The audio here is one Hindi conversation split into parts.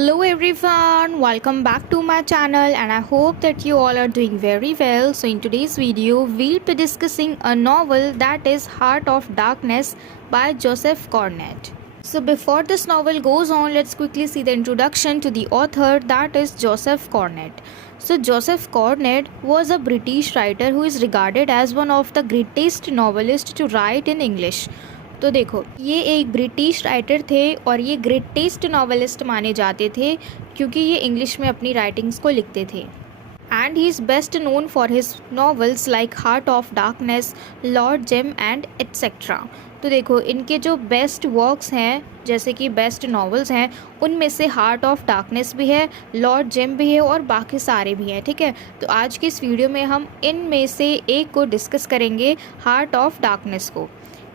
Hello everyone, welcome back to my channel and I hope that you all are doing very well. So in today's video, we'll be discussing a novel that is Heart of Darkness by Joseph Conrad. So before this novel goes on, let's quickly see the introduction to the author, that is Joseph Conrad. So Joseph Conrad was a British writer who is regarded as one of the greatest novelists to write in English. तो देखो, ये एक ब्रिटिश राइटर थे और ये ग्रेटेस्ट नॉवेलिस्ट माने जाते थे क्योंकि ये इंग्लिश में अपनी राइटिंग्स को लिखते थे। And he is best known for his novels like Heart of Darkness, Lord Jim and etcetera. तो देखो, इनके जो बेस्ट वर्क्स हैं, जैसे कि बेस्ट नॉवेल्स हैं, उनमें से हार्ट ऑफ डार्कनेस भी है, लॉर्ड जेम भी है और बाकी सारे भी हैं। ठीक है, तो आज की इस वीडियो में हम इनमें से एक को डिस्कस करेंगे, हार्ट ऑफ डार्कनेस को।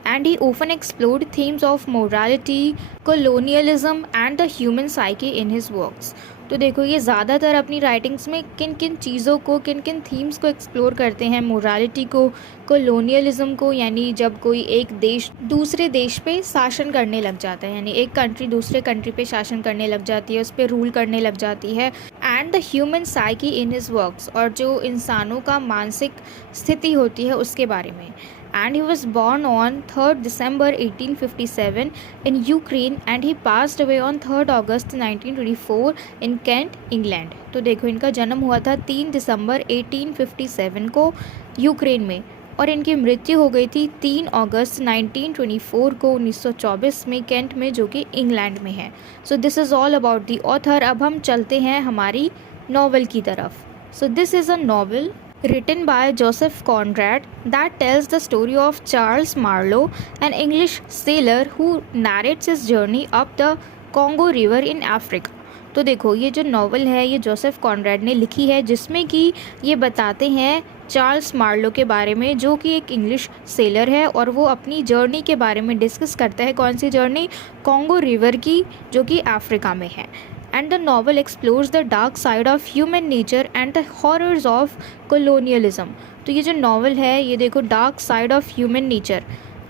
And he often explored themes of morality, colonialism and the human psyche in his works. तो देखो, ये ज़्यादातर अपनी राइटिंग्स में किन किन चीज़ों को, किन किन थीम्स को एक्सप्लोर करते हैं। मोरालिटी को, कोलोनियलिज्म को, यानी जब कोई एक देश दूसरे देश पे शासन करने लग जाता है, यानी एक कंट्री दूसरे कंट्री पे शासन करने लग जाती है, उस पर रूल करने लग जाती है। And the human psyche in his works, और जो इंसानों का मानसिक स्थिति होती है उसके बारे में। And he was born on 3rd December 1857 in Ukraine and he passed away on 3rd August 1924 in Kent, England. तो देखो, इनका जन्म हुआ था 3 दिसंबर 1857 को यूक्रेन में और इनकी मृत्यु हो गई थी 3 अगस्त 1924 को 1924 में केंट में, जो कि इंग्लैंड में है। So this is all about the author. अब हम चलते हैं हमारी नॉवल की तरफ। So this is a novel written by Joseph Conrad that tells the story of Charles Marlowe, an English sailor who narrates his journey up the Congo River in Africa. तो देखो, ये जो नॉवल है ये जोसेफ कॉनरैड ने लिखी है, जिसमें कि ये बताते हैं चार्ल्स मार्लो के बारे में, जो कि एक इंग्लिश सेलर है और वो अपनी जर्नी के बारे में डिस्कस करता है। कौन सी जर्नी? कॉन्गो रिवर की, जो कि अफ्रीका में है। And the novel explores the dark side of human nature and the horrors of colonialism. तो ये जो नॉवल है, ये देखो, dark side of human nature,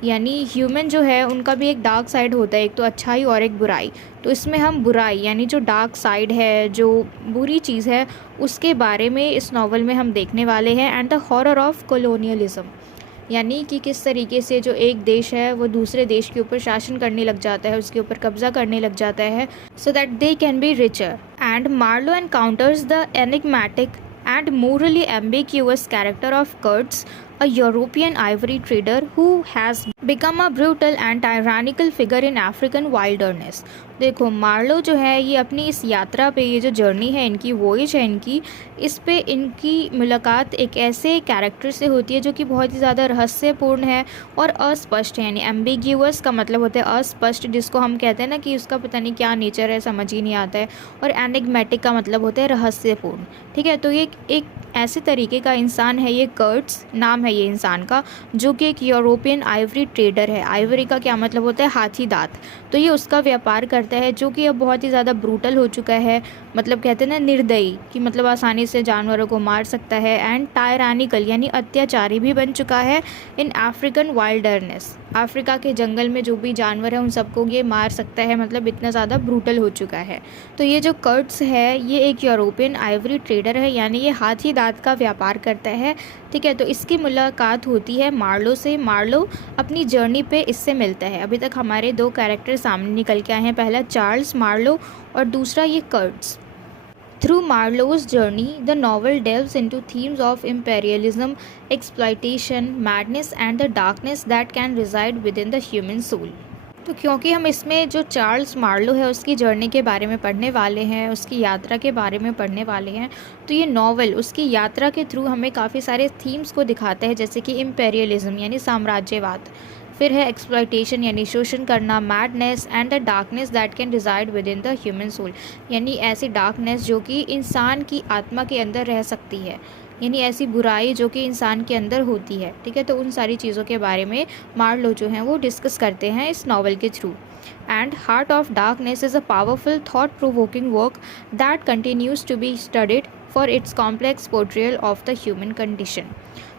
यानी ह्यूमन जो है उनका भी एक डार्क साइड होता है, एक तो अच्छाई और एक बुराई। तो इसमें हम बुराई, यानी जो डार्क साइड है, जो बुरी चीज़ है, उसके बारे में इस नॉवल में हम देखने वाले हैं। And the horror of colonialism, यानी कि किस तरीके से जो एक देश है वो दूसरे देश के ऊपर शासन करने लग जाता है, उसके ऊपर कब्जा करने लग जाता है, so that they can be richer. And Marlow encounters the enigmatic and morally ambiguous character of Kurtz, a European ivory trader who has become a brutal and tyrannical figure in African wilderness. देखो, मार्लो जो है ये अपनी इस यात्रा पे, ये जो जर्नी है इनकी, वॉयज है इनकी, इस पे इनकी मुलाकात एक ऐसे कैरेक्टर से होती है जो कि बहुत ही ज़्यादा रहस्यपूर्ण है और अस्पष्ट है। यानी एम्बिग्यूअस का मतलब होता है अस्पष्ट, जिसको हम कहते हैं ना कि उसका पता नहीं क्या नेचर है, समझ ही नहीं आता है। और एनिग्मेटिक का मतलब होता है रहस्यपूर्ण। ठीक है, तो ये एक ऐसे तरीके का इंसान है, ये कर्ट्स नाम है ये इंसान का, जो कि एक यूरोपियन आइवरी ट्रेडर है। आइवरी का क्या मतलब होता है? हाथी दांत। तो ये उसका व्यापार करता है, जो कि अब बहुत ही ज़्यादा ब्रूटल हो चुका है, मतलब कहते हैं ना निर्दयी, कि मतलब आसानी से जानवरों को मार सकता है। एंड टायरानिकल, यानी अत्याचारी भी बन चुका है इन अफ्रीकन वाइल्डरनेस, अफ्रीका के जंगल में जो भी जानवर है उन सबको ये मार सकता है, मतलब इतना ज़्यादा ब्रूटल हो चुका है। तो ये जो कर्ट्स है ये एक यूरोपियन आइवरी ट्रेडर है, यानी ये हाथी दांत का व्यापार करता है। ठीक है, तो इसकी मुलाकात होती है मार्लो से। मार्लो अपनी जर्नी पे इससे मिलता है। अभी तक हमारे दो कैरेक्टर सामने निकल के आए हैं, पहला चार्ल्स मार्लो और दूसरा ये कर्ट्स। Through Marlowe's journey, the novel delves into themes of imperialism, exploitation, madness and the darkness that can reside within the human soul. तो क्योंकि हम इसमें जो चार्ल्स मार्लो है उसकी जर्नी के बारे में पढ़ने वाले हैं, उसकी यात्रा के बारे में पढ़ने वाले हैं, तो ये नॉवल उसकी यात्रा के थ्रू हमें काफ़ी सारे थीम्स को दिखाता है, जैसे कि इम्पेरियलिज्म यानी साम्राज्यवाद, फिर है एक्सप्लॉयटेशन यानी शोषण करना, madness and the darkness that can reside within the human soul, यानी ऐसी डार्कनेस जो कि इंसान की आत्मा के अंदर रह सकती है, यानी ऐसी बुराई जो कि इंसान के अंदर होती है। ठीक है, तो उन सारी चीज़ों के बारे में मार्लो जो हैं वो डिस्कस करते हैं इस नॉवल के through. And Heart of Darkness is a powerful thought provoking work that continues to be studied for its complex portrayal of the human condition.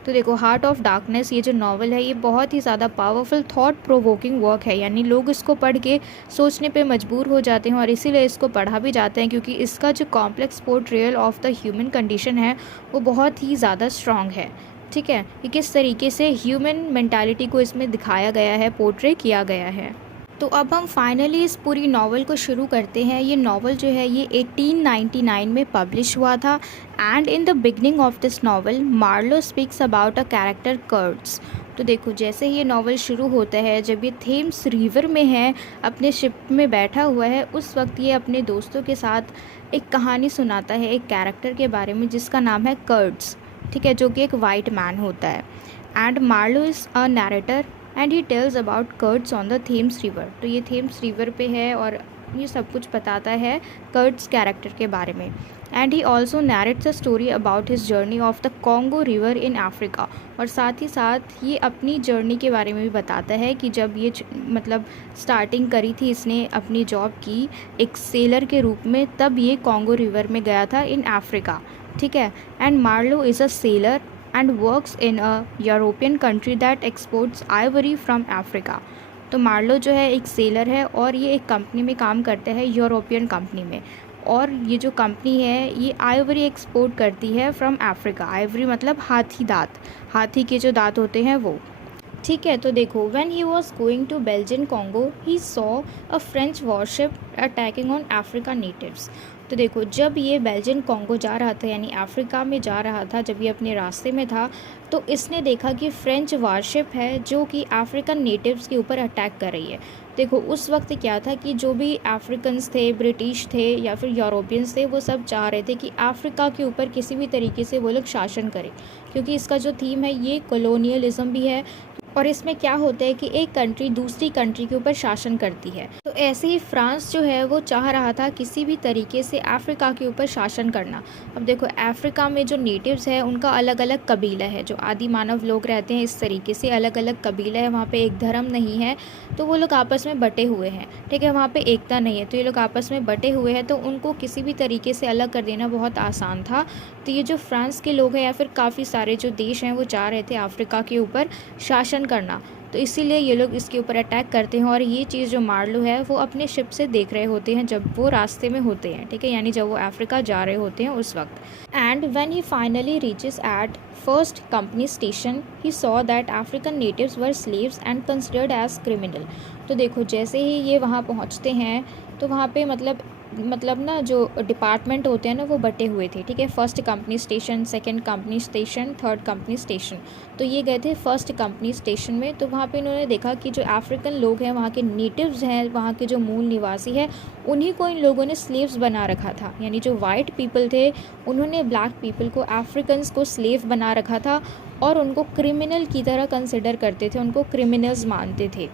तो देखो हार्ट ऑफ डार्कनेस ये जो नॉवल है ये बहुत ही ज़्यादा पावरफुल थॉट प्रोवोकिंग वर्क है, यानी लोग इसको पढ़ के सोचने पे मजबूर हो जाते हैं और इसीलिए इसको पढ़ा भी जाते हैं, क्योंकि इसका जो complex portrayal of the human condition है वो बहुत ही ज़्यादा स्ट्रॉन्ग है। ठीक है, कि किस तरीके से ह्यूमन मेंटालिटी को इसमें दिखाया गया है, पोर्ट्रे किया गया है। तो अब हम फाइनली इस पूरी नावल को शुरू करते हैं। ये नावल जो है ये 1899 में पब्लिश हुआ था। And in the beginning of this novel Marlow speaks about a character Kurtz. तो देखो जैसे ही ये नावल शुरू होता है, जब ये थेम्स रिवर में है, अपने शिप में बैठा हुआ है, उस वक्त ये अपने दोस्तों के साथ एक कहानी सुनाता है एक कैरेक्टर के बारे में जिसका नाम है कर्ट्स। ठीक है, जो कि एक वाइट मैन होता है। And Marlow is a narrator and he tells about Kurtz on the Thames river. तो ये थेम्स रिवर पे है और ये सब कुछ बताता है कर्ट्स कैरेक्टर के बारे में। And he also नैरेट्स a story about his journey of the Congo river in Africa. और साथ ही साथ ये अपनी जर्नी के बारे में भी बताता है कि जब ये मतलब स्टार्टिंग करी थी इसने अपनी जॉब की एक सेलर के रूप में, तब ये कॉन्गो रिवर में गया था इन अफ्रीका। ठीक है, and Marlow is a sailor and works in a European country that exports ivory from Africa। तो मार्लो जो है एक सेलर है और ये एक कंपनी में काम करते हैं, यूरोपियन कंपनी में। और ये जो कंपनी है ये आइवरी एक्सपोर्ट करती है फ्रॉम अफ्रीका। आइवरी मतलब हाथी दांत, हाथी के जो दांत होते हैं वो। ठीक है, तो देखो when he was going to Belgian Congo he saw a French warship attacking on Africa natives. तो देखो जब ये बेल्जियन कॉन्गो जा रहा था, यानी अफ्रीका में जा रहा था, जब ये अपने रास्ते में था, तो इसने देखा कि फ्रेंच वारशिप है जो कि अफ्रीकन नेटिव्स के ऊपर अटैक कर रही है। देखो उस वक्त क्या था कि जो भी अफ्रीकन्स थे, ब्रिटिश थे या फिर यूरोपियंस थे, वो सब चाह रहे थे कि अफ्रीका के ऊपर किसी भी तरीके से वो लोग शासन करें, क्योंकि इसका जो थीम है ये कॉलोनियलिज्म भी है। और इसमें क्या होता है कि एक कंट्री दूसरी कंट्री के ऊपर शासन करती है। तो ऐसे ही फ्रांस जो है वो चाह रहा था किसी भी तरीके से अफ्रीका के ऊपर शासन करना। अब देखो अफ्रीका में जो नेटिव्स है उनका अलग अलग कबीला है, जो आदि मानव लोग रहते हैं इस तरीके से अलग अलग कबीला है, वहाँ पे एक धर्म नहीं है, तो वो लोग आपस में बटे हुए हैं। ठीक है, वहाँ पे एकता नहीं है, तो ये लोग आपस में बटे हुए हैं, तो उनको किसी भी तरीके से अलग कर देना बहुत आसान था। तो ये जो फ्रांस के लोग हैं या फिर काफ़ी सारे जो देश हैं वो चाह रहे थे अफ्रीका के ऊपर शासन करना, तो इसीलिए ये लोग इसके ऊपर अटैक करते हैं। और ये चीज़ जो मार्लो है वो अपने शिप से देख रहे होते हैं जब वो रास्ते में होते हैं। ठीक है, यानी जब वो अफ्रीका जा रहे होते हैं उस वक्त। And when he finally reaches at first company station he saw that African natives were slaves and considered as criminal. तो देखो जैसे ही ये वहाँ पहुँचते हैं तो वहाँ पे मतलब ना जो डिपार्टमेंट होते हैं ना वो बटे हुए थे। ठीक है, first company station, second company station, third company station. तो ये गए थे फर्स्ट कंपनी स्टेशन में। तो वहाँ पे इन्होंने देखा कि जो अफ्रीकन लोग हैं, वहाँ के नेटिव्स हैं, वहाँ के जो मूल निवासी हैं, उन्हीं को इन लोगों ने स्लेव्स बना रखा था। यानी जो वाइट पीपल थे उन्होंने ब्लैक पीपल को, अफ्रीकन्स को स्लेव बना रखा था और उनको क्रिमिनल की तरह कंसिडर करते थे, उनको क्रिमिनल्स मानते थे।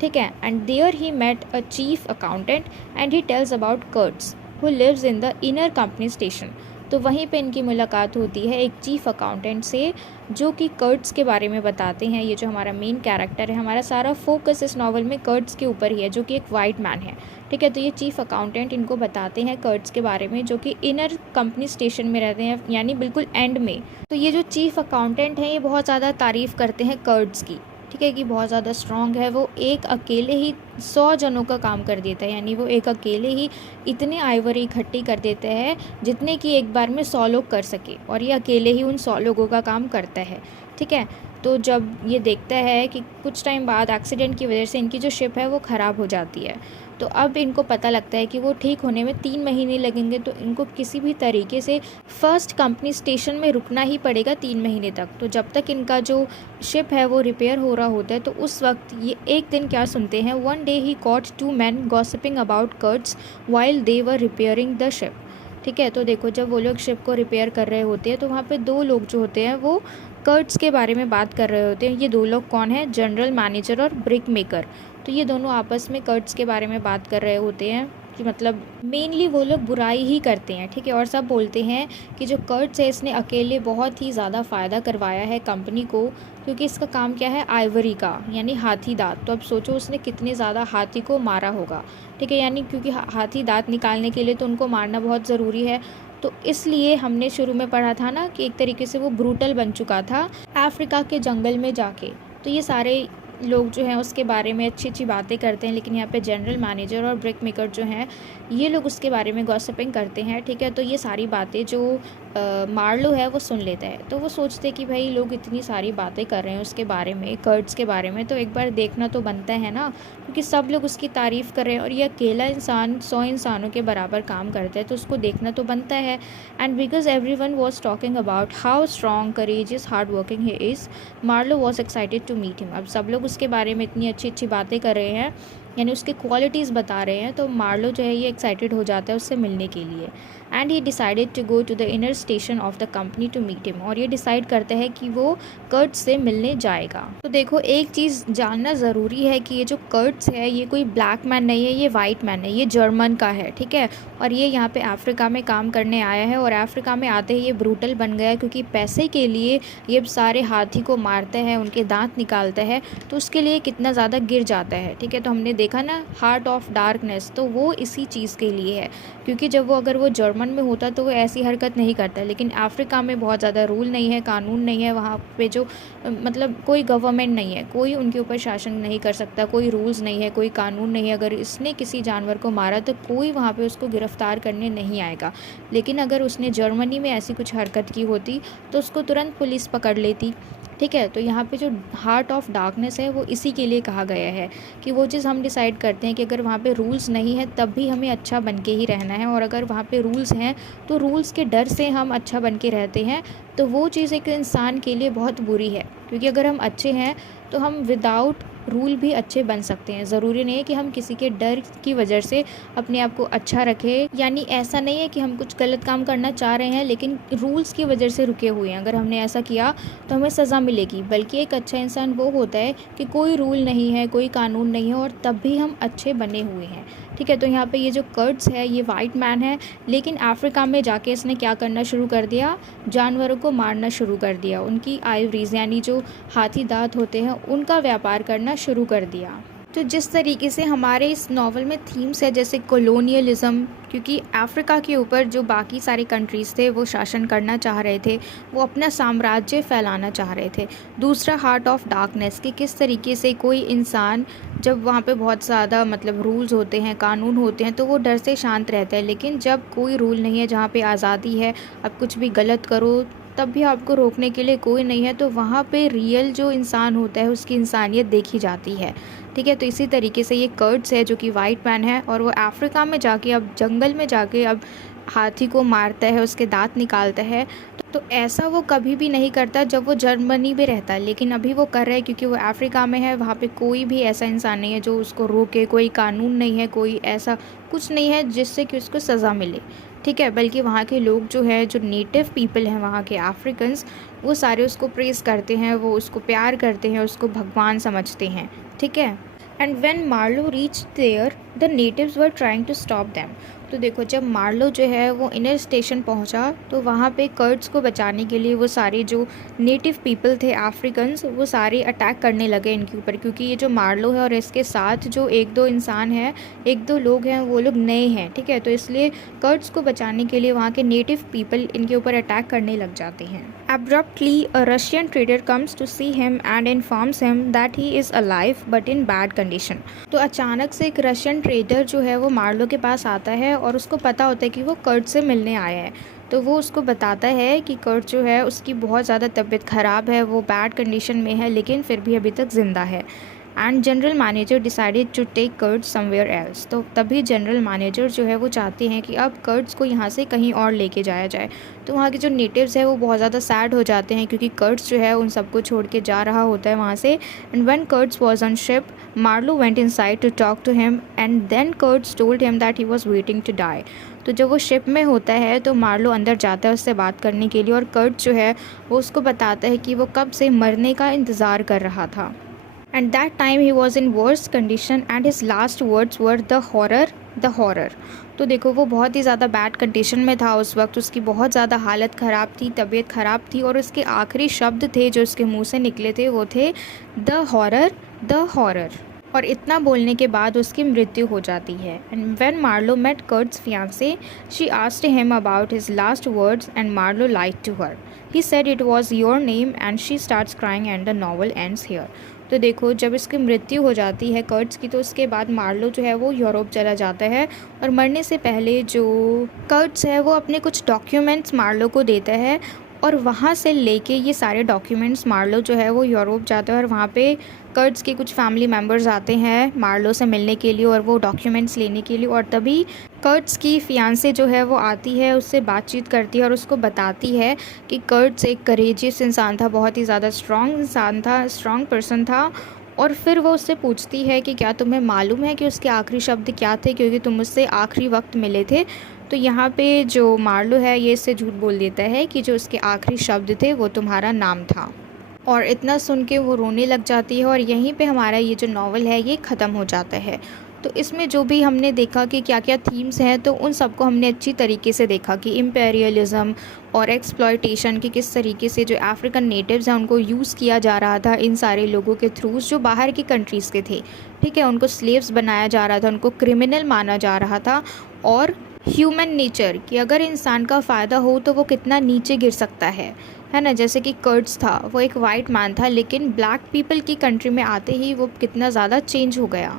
ठीक है, and there he met a chief accountant and he tells about Kurtz who lives in the inner company station. तो वहीं पे इनकी मुलाकात होती है एक चीफ अकाउंटेंट से जो कि कर्ट्स के बारे में बताते हैं। ये जो हमारा मेन कैरेक्टर है, हमारा सारा फोकस इस नावल में कर्ट्स के ऊपर ही है, जो कि एक वाइट मैन है। ठीक है, तो ये चीफ अकाउंटेंट इनको बताते हैं कर्ट्स के बारे में, जो कि इनर कंपनी स्टेशन में रहते हैं, यानी बिल्कुल एंड में। तो ये जो चीफ अकाउंटेंट हैं ये बहुत ज़्यादा तारीफ़ करते हैं कर्ट्स की। ठीक है, कि बहुत ज़्यादा स्ट्रॉन्ग है, वो एक अकेले ही 100 जनों का काम कर देता है। यानी वो एक अकेले ही इतने आइवरी इकट्ठी कर देते हैं जितने कि एक बार में 100 लोग कर सके, और ये अकेले ही उन 100 लोगों का काम करता है। ठीक है, तो जब ये देखता है कि कुछ टाइम बाद एक्सीडेंट की वजह से इनकी जो शिप है वो ख़राब हो जाती है, तो अब इनको पता लगता है कि वो ठीक होने में 3 महीने लगेंगे, तो इनको किसी भी तरीके से फर्स्ट कंपनी स्टेशन में रुकना ही पड़ेगा 3 महीने तक। तो जब तक इनका जो शिप है वो रिपेयर हो रहा होता है, तो उस वक्त ये एक दिन क्या सुनते हैं, one day he caught 2 men gossiping about Kurtz while they were repairing the ship. ठीक है, तो देखो जब वो लोग शिप को रिपेयर कर रहे होते हैं तो वहाँ पे 2 लोग जो होते हैं वो कर्ट्स के बारे में बात कर रहे होते हैं। ये 2 लोग कौन है, जनरल मैनेजर और ब्रिक मेकर। तो ये दोनों आपस में कर्ट्स के बारे में बात कर रहे होते हैं कि मतलब मेनली वो लोग बुराई ही करते हैं। ठीक है, और सब बोलते हैं कि जो कर्ट्स है इसने अकेले बहुत ही ज़्यादा फ़ायदा करवाया है कंपनी को, क्योंकि इसका काम क्या है, आइवरी का, यानी हाथी दांत। तो अब सोचो उसने कितने ज़्यादा हाथी को मारा होगा। ठीक है, यानी क्योंकि हाथी दांत निकालने के लिए तो उनको मारना बहुत ज़रूरी है, तो इसलिए हमने शुरू में पढ़ा था ना कि एक तरीके से वो ब्रूटल बन चुका था अफ्रीका के जंगल में जाके। तो ये सारे लोग जो हैं उसके बारे में अच्छी अच्छी बातें करते हैं, लेकिन यहाँ पे जनरल मैनेजर और ब्रिक मेकर जो हैं ये लोग उसके बारे में गॉसिपिंग करते हैं, ठीक है। तो ये सारी बातें जो मार्लो है वो सुन लेता है, तो वो सोचते कि भाई लोग इतनी सारी बातें कर रहे हैं उसके बारे में, कर्ड्स के बारे में, तो एक बार देखना तो बनता है ना, क्योंकि सब लोग उसकी तारीफ़ कर रहे हैं और ये अकेला इंसान 100 इंसानों के बराबर काम करता है, तो उसको देखना तो बनता है। And because everyone was talking about how strong, courageous, hard working he is, Marlow was excited to meet him. अब सब लोग उसके बारे में इतनी अच्छी अच्छी बातें कर रहे हैं, यानी उसकी क्वालिटीज़ बता रहे हैं, तो मार्लो जो है ये एक्साइटेड हो जाता है उससे मिलने के लिए। And he decided to go to the inner station of the company to meet him, और ये डिसाइड करता है कि वो कर्ट्स से मिलने जाएगा। तो देखो एक चीज़ जानना ज़रूरी है कि ये जो कर्ट्स है ये कोई ब्लैक मैन नहीं है, ये वाइट मैन है, ये जर्मन का है, ठीक है। और ये यहाँ पे अफ्रीका में काम करने आया है, और अफ्रीका में आते ही ये ब्रूटल बन गया है, क्योंकि पैसे के लिए ये सारे हाथी को मारता है, उनके दांत निकालता है, तो उसके लिए कितना ज़्यादा गिर जाता है, ठीक है। तो हमने देखा ना हार्ट ऑफ डार्कनेस, तो वो इसी चीज़ के लिए है, क्योंकि जब वो अगर वो जर्मन में होता तो वो ऐसी हरकत नहीं करता, लेकिन अफ्रीका में बहुत ज़्यादा रूल नहीं है, कानून नहीं है, वहाँ पे जो मतलब कोई गवर्नमेंट नहीं है, कोई उनके ऊपर शासन नहीं कर सकता, कोई रूल्स नहीं है, कोई कानून नहीं है। अगर इसने किसी जानवर को मारा तो कोई वहाँ पे उसको गिरफ्तार करने नहीं आएगा, लेकिन अगर उसने जर्मनी में ऐसी कुछ हरकत की होती तो उसको तुरंत पुलिस पकड़ लेती, ठीक है। तो यहाँ पे जो हार्ट ऑफ डार्कनेस है वो इसी के लिए कहा गया है कि वो चीज़ हम डिसाइड करते हैं कि अगर वहाँ पे रूल्स नहीं है तब भी हमें अच्छा बन के ही रहना है, और अगर वहाँ पे रूल्स हैं तो रूल्स के डर से हम अच्छा बन के रहते हैं, तो वो चीज़ एक इंसान के लिए बहुत बुरी है। क्योंकि अगर हम अच्छे हैं तो हम विदाउट रूल भी अच्छे बन सकते हैं, ज़रूरी नहीं है कि हम किसी के डर की वजह से अपने आप को अच्छा रखें, यानी ऐसा नहीं है कि हम कुछ गलत काम करना चाह रहे हैं लेकिन रूल्स की वजह से रुके हुए हैं, अगर हमने ऐसा किया तो हमें सज़ा मिलेगी। बल्कि एक अच्छा इंसान वो होता है कि कोई रूल नहीं है, कोई कानून नहीं है, और तब भी हम अच्छे बने हुए हैं, ठीक है। तो यहाँ पे ये जो कर्ट्स है ये वाइट मैन है, लेकिन अफ्रीका में जाके इसने क्या करना शुरू कर दिया, जानवरों को मारना शुरू कर दिया, उनकी आइवरीज यानी जो हाथी दांत होते हैं उनका व्यापार करना शुरू कर दिया। तो जिस तरीके से हमारे इस नावल में थीम्स है जैसे कॉलोनियलिज्म, क्योंकि अफ्रीका के ऊपर जो बाकी सारे कंट्रीज़ थे वो शासन करना चाह रहे थे, वो अपना साम्राज्य फैलाना चाह रहे थे। दूसरा हार्ट ऑफ डार्कनेस, कि किस तरीके से कोई इंसान जब वहाँ पे बहुत ज़्यादा मतलब रूल्स होते हैं, कानून होते हैं, तो वो डर से शांत रहता है, लेकिन जब कोई रूल नहीं है, जहाँ पे आज़ादी है, अब कुछ भी गलत करो तब भी आपको रोकने के लिए कोई नहीं है, तो वहाँ पे रियल जो इंसान होता है उसकी इंसानियत देखी जाती है, ठीक है। तो इसी तरीके से ये कर्ट्स है जो कि वाइट मैन है, और वो अफ्रीका में जाके अब जंगल में जाके अब हाथी को मारता है, उसके दांत निकालता है। तो ऐसा वो कभी भी नहीं करता जब वो जर्मनी में रहता है, लेकिन अभी वो कर रहा है क्योंकि वो अफ्रीका में है, वहाँ पे कोई भी ऐसा इंसान नहीं है जो उसको रोके, कोई कानून नहीं है, कोई ऐसा कुछ नहीं है जिससे कि उसको सज़ा मिले, ठीक है। बल्कि वहाँ के लोग जो है, जो नेटिव पीपल हैं वहाँ के अफ्रीकन्स, वो सारे उसको प्रेज़ करते हैं, वो उसको प्यार करते हैं, उसको भगवान समझते हैं, ठीक है। And when Marlow reach there the natives were trying to stop them. तो देखो जब मार्लो जो है वो इनर स्टेशन पहुंचा तो वहाँ पे कर्ट्स को बचाने के लिए वो सारे जो नेटिव पीपल थे अफ्रीकन्स, वो सारे अटैक करने लगे इनके ऊपर, क्योंकि ये जो मार्लो है और इसके साथ जो एक दो इंसान हैं, एक दो लोग हैं, वो लोग नए हैं, ठीक है। तो इसलिए कर्ट्स को बचाने के लिए वहाँ के नेटिव पीपल इनके ऊपर अटैक करने लग जाते हैं। Abruptly, a Russian trader comes to see him and informs him that he is alive but in bad condition. तो अचानक से एक रशियन ट्रेडर जो है वो मार्लो के पास आता है और उसको पता होता है कि वो कर्ट से मिलने आया है। तो वो उसको बताता है कि कर्ट जो है उसकी बहुत ज़्यादा तबीयत ख़राब है, वो बैड कंडीशन में है, लेकिन फिर भी अभी तक ज़िंदा है। And general manager decided to take Kurtz somewhere else. तो तभी जनरल मैनेजर जो है वो चाहते हैं कि अब कर्ट्स को यहाँ से कहीं और लेके जाया जाए। तो वहाँ के जो नेटिव्स हैं वो बहुत ज़्यादा सैड हो जाते हैं क्योंकि कर्ट्स जो है उन सबको छोड़ के जा रहा होता है वहाँ से। And when Kurtz was on ship, Marlow went inside to talk to him and then Kurtz told him that he was waiting to die. तो जब वो शिप में होता है तो मार्लो अंदर जाता है उससे बात करने के लिए, और कर्ट जो है वो उसको बताता है कि वो कब से मरने का इंतज़ार कर रहा था। And that time he was in worst condition and his last words were the horror, the horror. तो देखो वो बहुत ही ज़्यादा बैड कंडीशन में था उस वक्त, उसकी बहुत ज़्यादा हालत ख़राब थी, तबीयत ख़राब थी, और उसके आखिरी शब्द थे जो उसके मुंह से निकले थे वो थे द हॉरर, द हॉरर। और इतना बोलने के बाद उसकी मृत्यु हो जाती है। And when Marlow met Kurtz fiancee she asked him about his last words and Marlow lied to her. He said it was your name and she starts crying and the novel ends here. तो देखो, जब इसकी मृत्यु हो जाती है कर्ट्स की, तो उसके बाद मार्लो जो है वो यूरोप चला जाता है और मरने से पहले जो कर्ट्स है वो अपने कुछ डॉक्यूमेंट्स मार्लो को देता है और वहाँ से लेके ये सारे डॉक्यूमेंट्स मार्लो जो है वो यूरोप जाता है और वहाँ पे कर्ट्स के कुछ फैमिली मेम्बर्स आते हैं मार्लो से मिलने के लिए और वो डॉक्यूमेंट्स लेने के लिए। और तभी कर्ट्स की फियांसे जो है वो आती है, उससे बातचीत करती है और उसको बताती है कि कर्ट्स एक करेजियस इंसान था, बहुत ही ज़्यादा स्ट्रॉन्ग इंसान था, स्ट्रॉन्ग पर्सन था। और फिर वो उससे पूछती है कि क्या तुम्हें मालूम है कि उसके आखिरी शब्द क्या थे, क्योंकि तुम उससे आखिरी वक्त मिले थे। तो यहाँ पे जो मार्लो है ये इससे झूठ बोल देता है कि जो उसके आखिरी शब्द थे वो तुम्हारा नाम था। और इतना सुन के वो रोने लग जाती है और यहीं पे हमारा ये जो नावल है ये ख़त्म हो जाता है। तो इसमें जो भी हमने देखा कि क्या क्या थीम्स हैं, तो उन सबको हमने अच्छी तरीके से देखा कि इम्पेरियलिज़म और एक्सप्लॉयटेशन की किस तरीके से जो अफ्रीकन नेटिव्स हैं उनको यूज़ किया जा रहा था इन सारे लोगों के थ्रू जो बाहर की कंट्रीज़ के थे। ठीक है, उनको स्लेव्स बनाया जा रहा था, उनको क्रिमिनल माना जा रहा था। और ह्यूमन नेचर कि अगर इंसान का फ़ायदा हो तो वो कितना नीचे गिर सकता है ना। जैसे कि कर्ट्स था, वो एक वाइट मैन था, लेकिन ब्लैक पीपल की कंट्री में आते ही वो कितना ज़्यादा चेंज हो गया।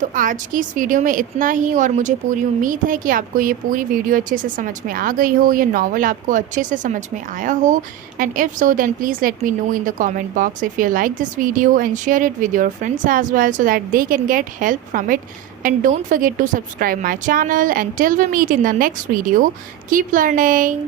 तो आज की इस वीडियो में इतना ही और मुझे पूरी उम्मीद है कि आपको ये पूरी वीडियो अच्छे से समझ में आ गई हो, ये नावल आपको अच्छे से समझ में आया हो। And if so then please let me know in the comment box if you like this video and share it with your friends as well so that they can get help from it. And don't forget to subscribe my channel. Until we meet in the next video, keep learning.